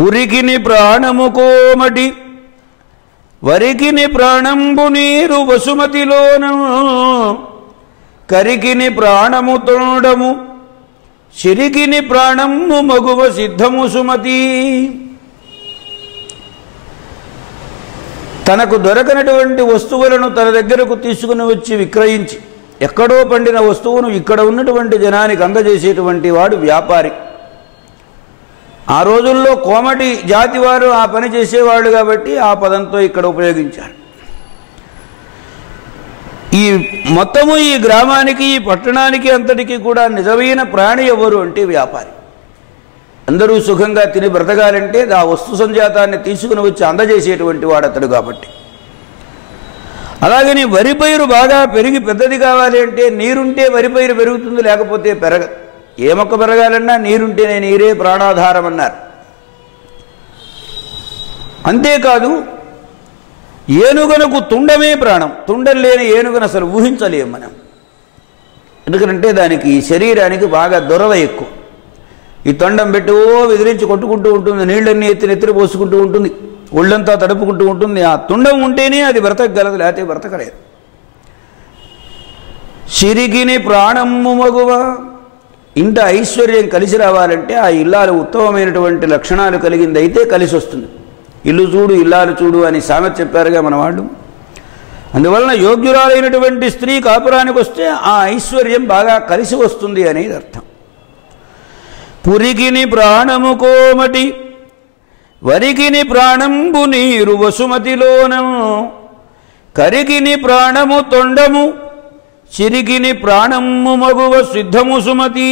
పురికిని ప్రాణము కోమటి వరికిని ప్రాణంబు నీరు వసుమతిలోను కరికిని ప్రాణము తోడము చిరికిని ప్రాణము మగువ సిద్ధము సుమతి. తనకు దొరకనటువంటి వస్తువులను తన దగ్గరకు తీసుకుని వచ్చి విక్రయించి ఎక్కడో పండిన వస్తువును ఇక్కడ ఉన్నటువంటి జనానికి అందజేసేటువంటి వాడు వ్యాపారి. ఆ రోజుల్లో కోమటి జాతి వారు ఆ పని చేసేవాళ్ళు కాబట్టి ఆ పదంతో ఇక్కడ ఉపయోగించారు. ఈ మొత్తము ఈ గ్రామానికి ఈ పట్టణానికి అంతటికి కూడా నిజమైన ప్రాణి ఎవరు అంటే వ్యాపారి. అందరూ సుఖంగా తిని బ్రతకాలంటే ఆ వస్తు సంజాతాన్ని తీసుకుని వచ్చి అందజేసేటువంటి వాడు అతడు కాబట్టి. అలాగని వరి పైరు బాగా పెరిగి పెద్దది కావాలి అంటే నీరుంటే వరి పైరు పెరుగుతుంది లేకపోతే పెరగదు. ఏ మొక్క పెరగాలన్నా నీరుంటేనే నీరే ప్రాణాధారం అన్నారు అంతేకాదు ఏనుగనకు తుండమే ప్రాణం. తుండం లేని ఏనుగను అసలు ఊహించలేం మనం. ఎందుకంటే దానికి ఈ శరీరానికి బాగా దొరవ ఎక్కువ. ఈ తొండం పెట్టి ఓ విదిరించి కొట్టుకుంటూ ఉంటుంది నీళ్ళన్నీ ఎత్తి నెత్తిరి పోసుకుంటూ ఉంటుంది ఒళ్ళంతా తడుపుకుంటూ ఉంటుంది. ఆ తుండం ఉంటేనే అది బ్రతకగలదు లేకపోతే బ్రతకలేదు. సిరిగిని ప్రాణమ్ము మగువ. ఇంట ఐశ్వర్యం కలిసి రావాలంటే ఆ ఇల్లాలు ఉత్తమమైనటువంటి లక్షణాలు కలిగింది అయితే కలిసి వస్తుంది. ఇల్లు చూడు ఇల్లాలు చూడు అని సామెత చెప్పారుగా మన వాళ్ళు. అందువలన యోగ్యురాలైనటువంటి స్త్రీ కాపురానికి వస్తే ఆ ఐశ్వర్యం బాగా కలిసి వస్తుంది అనేది అర్థం. పురికిని ప్రాణము కోమటి వరికిని ప్రాణంబు నీరు వసుమతిలోనము కరికిని ప్రాణము తొండము చిరిగిని ప్రాణమ్ము మగువ సిద్ధము సుమతి.